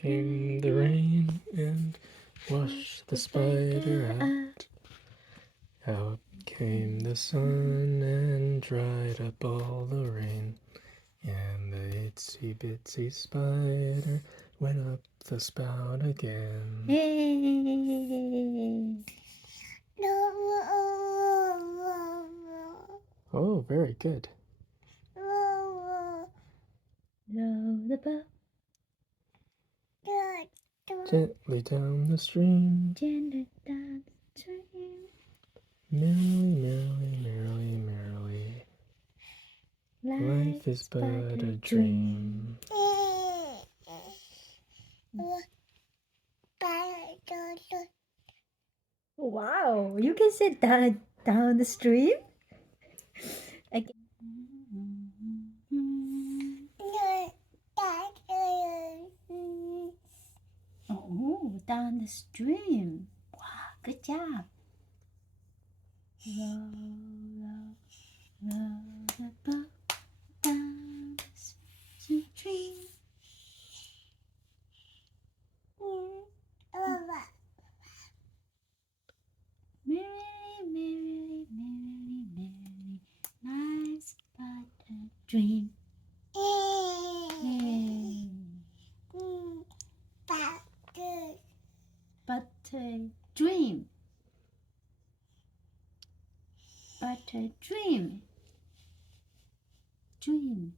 came the rain and washed the spider out. Out came the sun and dried up all the rain. And the itsy bitsy spider went up the spout again. Yay! Oh, very good. Row the boat Gently down the stream, gently down the stream. merrily, merrily, merrily, merrily. Life is but a dream. Wow, you can sit down the stream. Again. Oh, down the stream. Wow, good job. Row, row, row the boat down the stream. Merrily, merrily, merrily, merrily, life's but a dream. Yay. But a dream. But a dream. Dream.